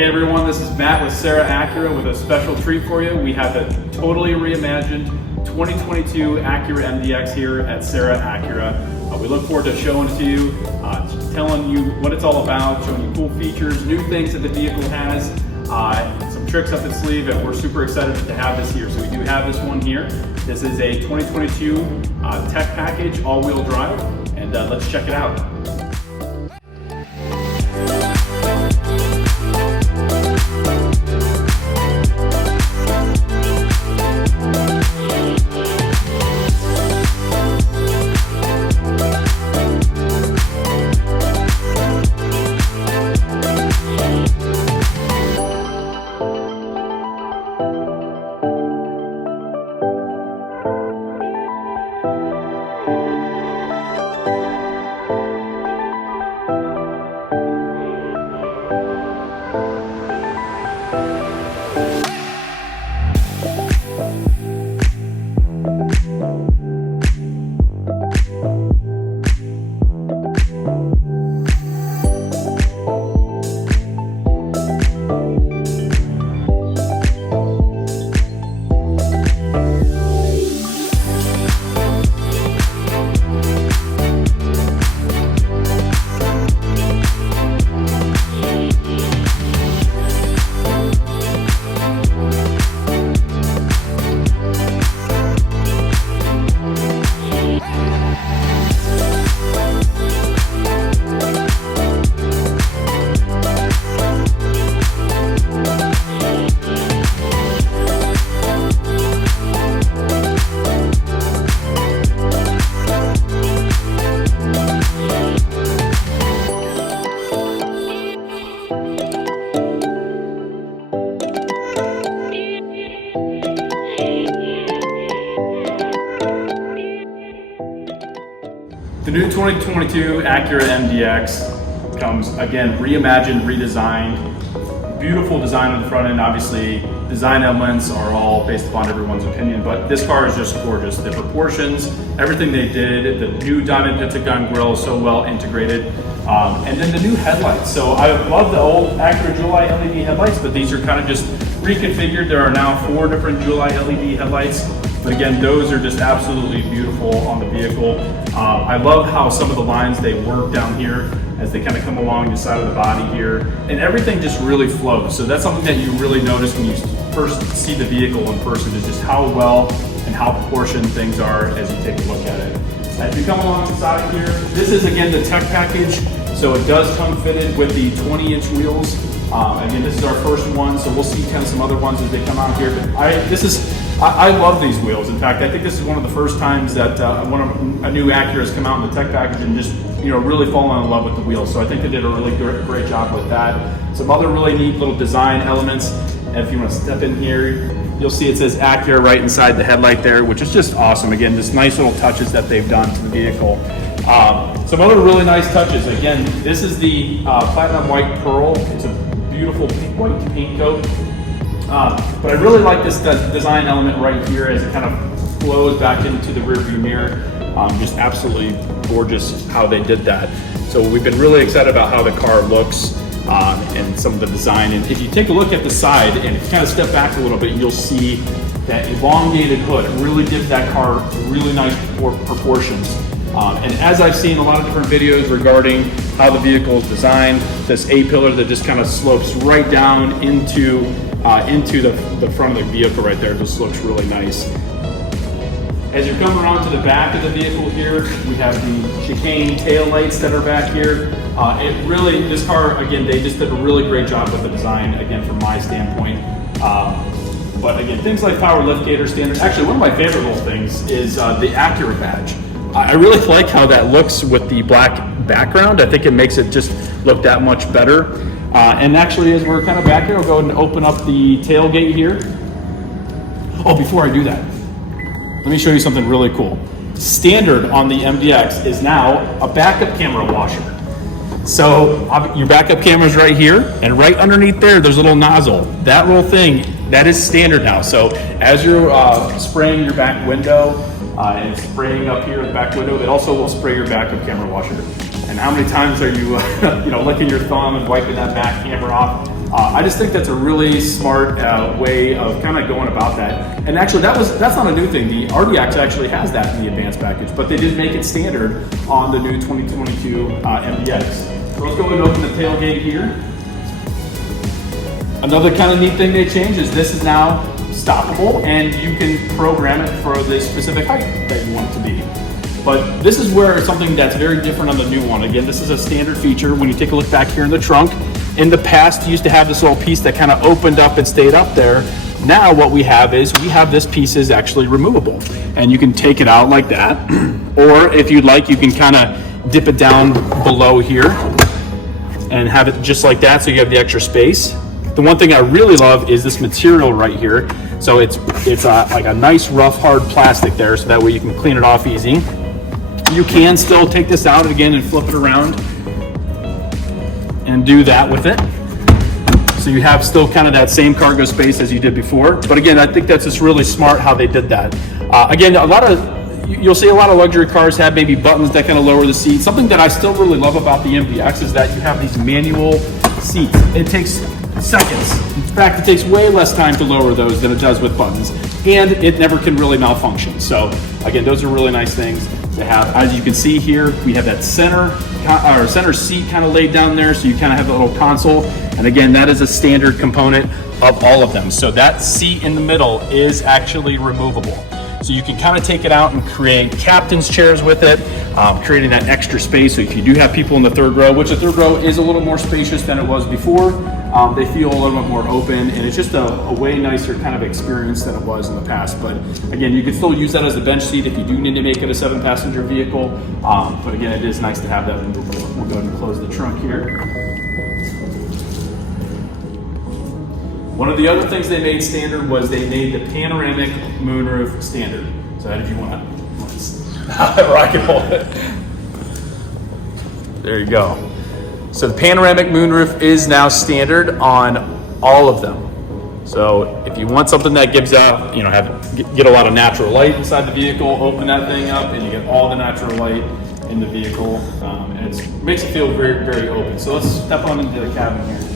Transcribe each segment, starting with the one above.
Hey everyone, this is Matt with Serra Acura with a special treat for you. We have a totally reimagined 2022 Acura MDX here at Serra Acura. We look forward to showing it to you, telling you what it's all about, showing you cool features, new things that the vehicle has, some tricks up its sleeve, and we're super excited to have this here. So we do have this one here. This is a 2022 tech package, all-wheel drive, and let's check it out. The new 2022 Acura MDX comes, again, reimagined, redesigned, beautiful design on the front end. Obviously, design elements are all based upon everyone's opinion, but this car is just gorgeous. The proportions, everything they did, the new diamond pentagon grille is so well integrated, and then the new headlights. So I love the old Acura Jewel-Eye LED headlights, but these are kind of just reconfigured. There are now 4 different Jewel-Eye LED headlights. But again, those are just absolutely beautiful on the vehicle. I love how some of the lines they work down here as they kind of come along the side of the body here, and everything just really flows. So that's something that you really notice when you first see the vehicle in person, is just how well and how proportioned things are as you take a look at it. As you come along the side here, this is again the tech package. So it does come fitted with the 20-inch wheels. Again, this is our first one, so we'll see kind of some other ones as they come out here. But I love these wheels. In fact, I think this is one of the first times that a new Acura has come out in the tech package and just really fallen in love with the wheels. So I think they did a really great job with that. Some other really neat little design elements. And if you want to step in here, you'll see it says Acura right inside the headlight there, which is just awesome. Again, just nice little touches that they've done to the vehicle. Some other really nice touches. Again, this is the platinum white pearl. It's a beautiful white paint coat. But I really like this design element right here as it kind of flows back into the rear view mirror. Just absolutely gorgeous how they did that. So we've been really excited about how the car looks and some of the design. And if you take a look at the side and kind of step back a little bit, you'll see that elongated hood. It really gives that car really nice proportions. And as I've seen a lot of different videos regarding how the vehicle is designed, this A-pillar that just kind of slopes right down into the front of the vehicle right there, just looks really nice. As you're coming around to the back of the vehicle here, we have the chicane tail lights that are back here. This car, again, they just did a really great job with the design, again, from my standpoint. But again, things like power liftgate are standard. Actually, one of my favorite little things is the Acura badge. I really like how that looks with the black background. I think it makes it just look that much better. And actually, as we're kind of back here, I'll go ahead and open up the tailgate here. Oh, before I do that, let me show you something really cool. Standard on the MDX is now a backup camera washer. So your backup camera's right here, and right underneath there's a little nozzle. That little thing, that is standard now. So as you're spraying your back window and spraying up here at the back window, it also will spray your backup camera washer. And how many times are you, licking your thumb and wiping that back camera off? I just think that's a really smart way of kind of going about that. And actually, that's not a new thing. The RDX actually has that in the advanced package, but they did make it standard on the new 2022 MDX. So let's go ahead and open the tailgate here. Another kind of neat thing they changed is this is now stoppable, and you can program it for the specific height that you want it to be. But this is where it's something that's very different on the new one. Again, this is a standard feature. When you take a look back here in the trunk, in the past, you used to have this little piece that kind of opened up and stayed up there. Now what we have is this piece is actually removable, and you can take it out like that. Or if you'd like, you can kind of dip it down below here and have it just like that, so you have the extra space. The one thing I really love is this material right here. So it's like a nice rough hard plastic there, so that way you can clean it off easy. You can still take this out again and flip it around and do that with it. So you have still kind of that same cargo space as you did before. But again, I think that's just really smart how they did that. Again, you'll see a lot of luxury cars have maybe buttons that kind of lower the seat. Something that I still really love about the MDX is that you have these manual seats. It takes seconds. In fact, it takes way less time to lower those than it does with buttons, and it never can really malfunction. So again, those are really nice things to have. As you can see here, we have that center seat kind of laid down there, so you kind of have a little console. And again, that is a standard component of all of them. So that seat in the middle is actually removable. So you can kind of take it out and create captain's chairs with it, creating that extra space. So if you do have people in the third row, which the third row is a little more spacious than it was before, they feel a little bit more open, and it's just a way nicer kind of experience than it was in the past. But again, you can still use that as a bench seat if you do need to make it a 7-passenger vehicle. But again, it is nice to have that removable. We'll go ahead and close the trunk here. One of the other things they made standard was they made the panoramic moonroof standard. So that if you want to rock and hold it. There you go. So the panoramic moonroof is now standard on all of them. So if you want something that gives out, get a lot of natural light inside the vehicle, open that thing up and you get all the natural light in the vehicle. And it makes it feel very, very open. So let's step on into the cabin here.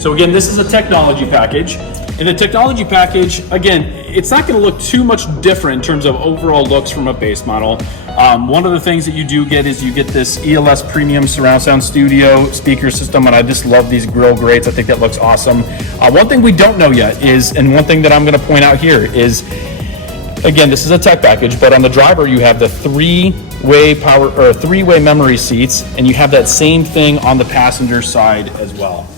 So again, this is a technology package. In the technology package, again, it's not going to look too much different in terms of overall looks from a base model. One of the things that you do get is you get this ELS premium surround sound studio speaker system, and I just love these grill grates. I think that looks awesome. One thing we don't know yet is, and one thing that I'm going to point out here is, again, this is a tech package, but on the driver you have the three-way memory seats, and you have that same thing on the passenger side as well.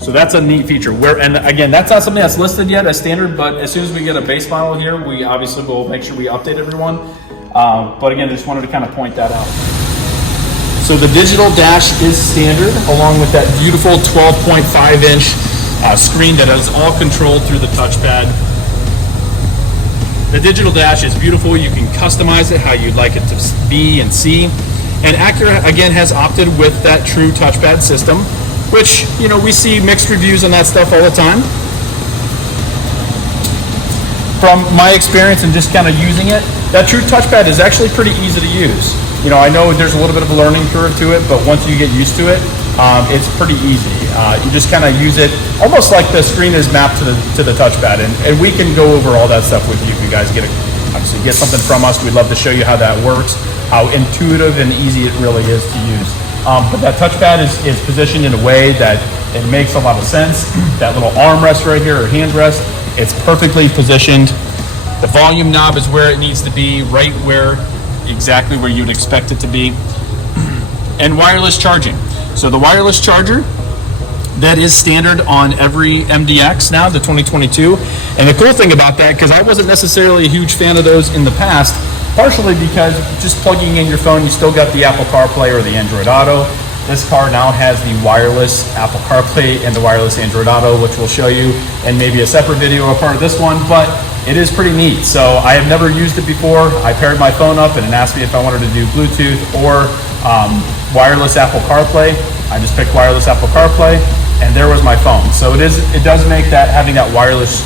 So that's a neat feature. And again, that's not something that's listed yet as standard, but as soon as we get a base model here, we obviously will make sure we update everyone. But again, I just wanted to kind of point that out. So the digital dash is standard, along with that beautiful 12.5-inch screen that is all controlled through the touchpad. The digital dash is beautiful. You can customize it how you'd like it to be and see. And Acura, again, has opted with that true touchpad system, which, we see mixed reviews on that stuff all the time. From my experience and just kind of using it, that true touchpad is actually pretty easy to use. I know there's a little bit of a learning curve to it, but once you get used to it, it's pretty easy. You just kind of use it almost like the screen is mapped to the touchpad, and we can go over all that stuff with you. If you guys get something from us, we'd love to show you how that works, how intuitive and easy it really is to use. But that touchpad is positioned in a way that it makes a lot of sense. That little armrest right here, or hand rest, it's perfectly positioned. The volume knob is where it needs to be, right exactly where you'd expect it to be. And wireless charging. So the wireless charger, that is standard on every MDX now, the 2022. And the cool thing about that, because I wasn't necessarily a huge fan of those in the past, partially because just plugging in your phone, you still got the Apple CarPlay or the Android Auto. This car now has the wireless Apple CarPlay and the wireless Android Auto, which we'll show you in maybe a separate video a part of this one, but it is pretty neat. So I have never used it before. I paired my phone up and it asked me if I wanted to do Bluetooth or wireless Apple CarPlay. I just picked wireless Apple CarPlay. and there was my phone. So it does make that having that wireless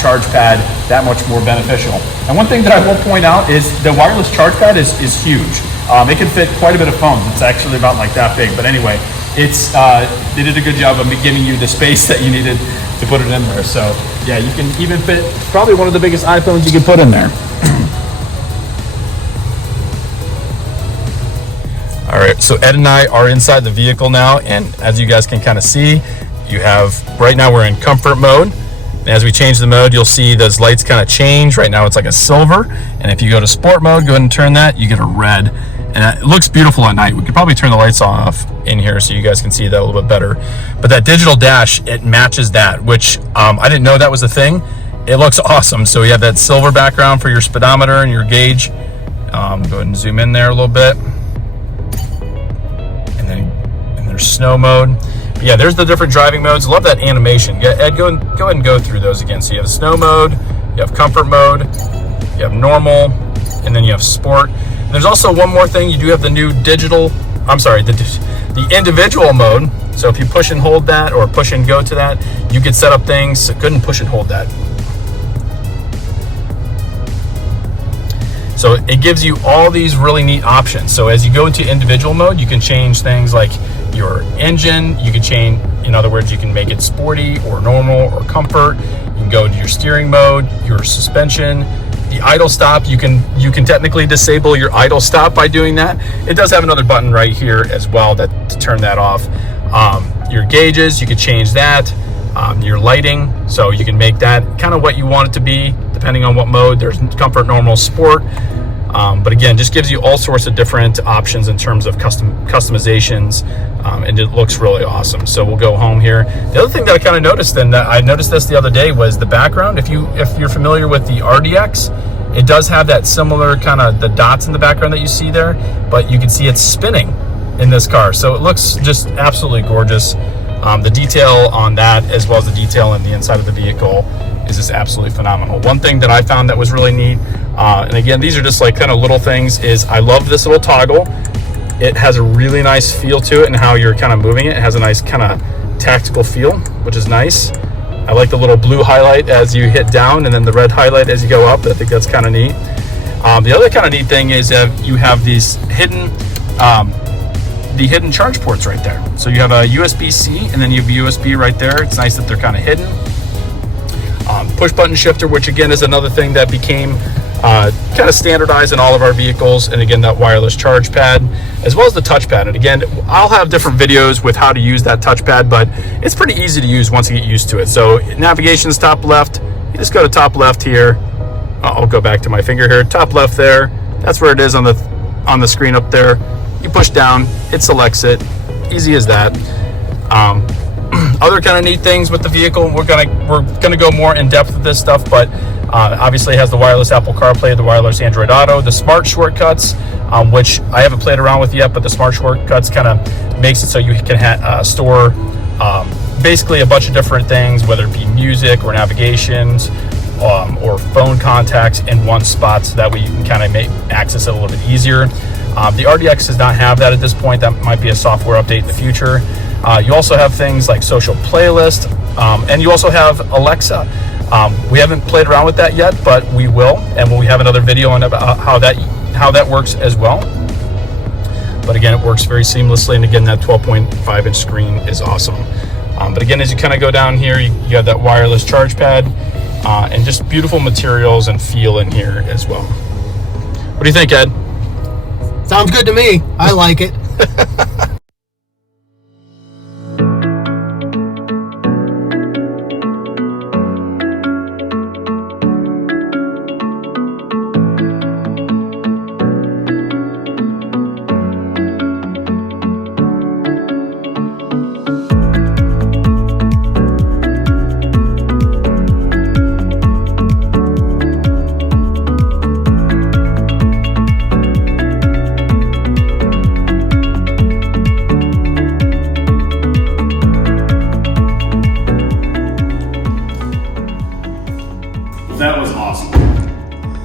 charge pad that much more beneficial. And one thing that I will point out is the wireless charge pad is huge. It can fit quite a bit of phones. It's actually about like that big. But anyway, they did a good job of giving you the space that you needed to put it in there. So yeah, you can even fit probably one of the biggest iPhones you can put in there. All right, so Ed and I are inside the vehicle now, and as you guys can kind of see, you have, right now we're in comfort mode. And as we change the mode, you'll see those lights kind of change. Right now it's like a silver, and if you go to sport mode, go ahead and turn that, you get a red. And it looks beautiful at night. We could probably turn the lights off in here so you guys can see that a little bit better. But that digital dash, it matches that, which I didn't know that was a thing. It looks awesome. So you have that silver background for your speedometer and your gauge. Go ahead and zoom in there a little bit. And there's snow mode. But yeah, there's the different driving modes. Love that animation. Yeah, Ed, go ahead and go through those again. So you have snow mode, you have comfort mode, you have normal, and then you have sport. There's also one more thing. You do have the new the individual mode. So if you push and hold that, or push and go to that, you can set up things. So go ahead and push and hold that. So it gives you all these really neat options. So as you go into individual mode, you can change things like your engine. You can change, in other words, you can make it sporty or normal or comfort. You can go into your steering mode, your suspension. The idle stop, you can technically disable your idle stop by doing that. It does have another button right here as well to turn that off. Your gauges, you can change that. Your lighting, so you can make that kind of what you want it to be depending on what mode. There's comfort, normal, sport. But again, just gives you all sorts of different options in terms of customizations, and it looks really awesome. So we'll go home here. The other thing that I kind of noticed, and I noticed this the other day, was the background. If you're familiar with the RDX, it does have that similar kind of the dots in the background that you see there, but you can see it's spinning in this car. So it looks just absolutely gorgeous. The detail on that, as well as the detail in the inside of the vehicle, is just absolutely phenomenal. One thing that I found that was really neat, and again, these are just like kind of little things, is I love this little toggle. It has a really nice feel to it, and how you're kind of moving it. It has a nice kind of tactical feel, which is nice. I like the little blue highlight as you hit down, and then the red highlight as you go up. I think that's kind of neat. The other kind of neat thing is that you have these hidden charge ports right there. So you have a USB-C, and then you have a USB right there. It's nice that they're kind of hidden. Push button shifter, which again is another thing that became kind of standardized in all of our vehicles. And again, that wireless charge pad, as well as the touchpad. And again, I'll have different videos with how to use that touchpad, but it's pretty easy to use once you get used to it. So navigation's top left. You just go to top left here. I'll go back to my finger here. Top left there. That's where it is on the screen up there. You push down, it selects it. Easy as that. Other kind of neat things with the vehicle, we're gonna go more in depth with this stuff, but obviously it has the wireless Apple CarPlay, the wireless Android Auto, the smart shortcuts, which I haven't played around with yet, but the smart shortcuts kind of makes it so you can store basically a bunch of different things, whether it be music or navigations, or phone contacts in one spot, so that way you can kind of access it a little bit easier. The RDX does not have that at this point. That might be a software update in the future. You also have things like social playlist, and you also have Alexa. We haven't played around with that yet, but we will, and we have another video on about how that works as well. But again, it works very seamlessly, and again, that 12.5-inch screen is awesome. But again, as you kind of go down here, you have that wireless charge pad, and just beautiful materials and feel in here as well. What do you think, Ed? Sounds good to me. I like it. That was awesome.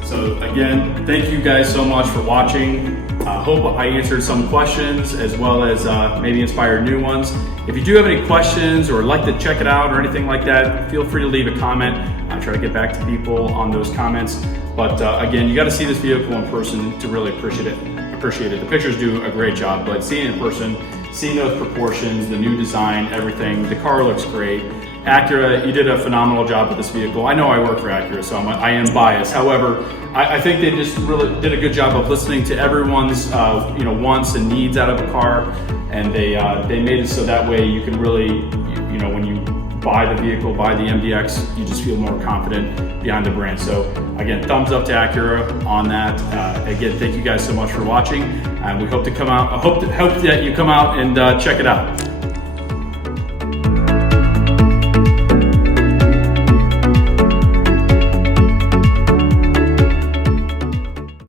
So again, thank you guys so much for watching. Hope I answered some questions as well as maybe inspired new ones. If you do have any questions or like to check it out or anything like that, feel free to leave a comment. I try to get back to people on those comments. But again, you got to see this vehicle in person to really appreciate it. The pictures do a great job, but seeing it in person, seeing those proportions, the new design, everything, the car looks great. Acura, you did a phenomenal job with this vehicle. I know I work for Acura, so I am biased. However, I think they just really did a good job of listening to everyone's wants and needs out of a car, and they made it so that way you can really, when you buy the vehicle, buy the MDX, you just feel more confident behind the brand. So again, thumbs up to Acura on that. Again, thank you guys so much for watching, and we hope to come out. I hope that you come out and check it out.